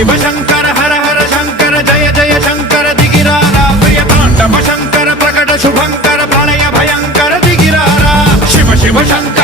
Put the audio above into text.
शिव शंकर हर हर शंकर जय जय शंकर दिगिरारा प्रिय तांडव शंकर प्रकट शुभंकर प्रलय भयंकर दिगिरारा शिव शिव शंकर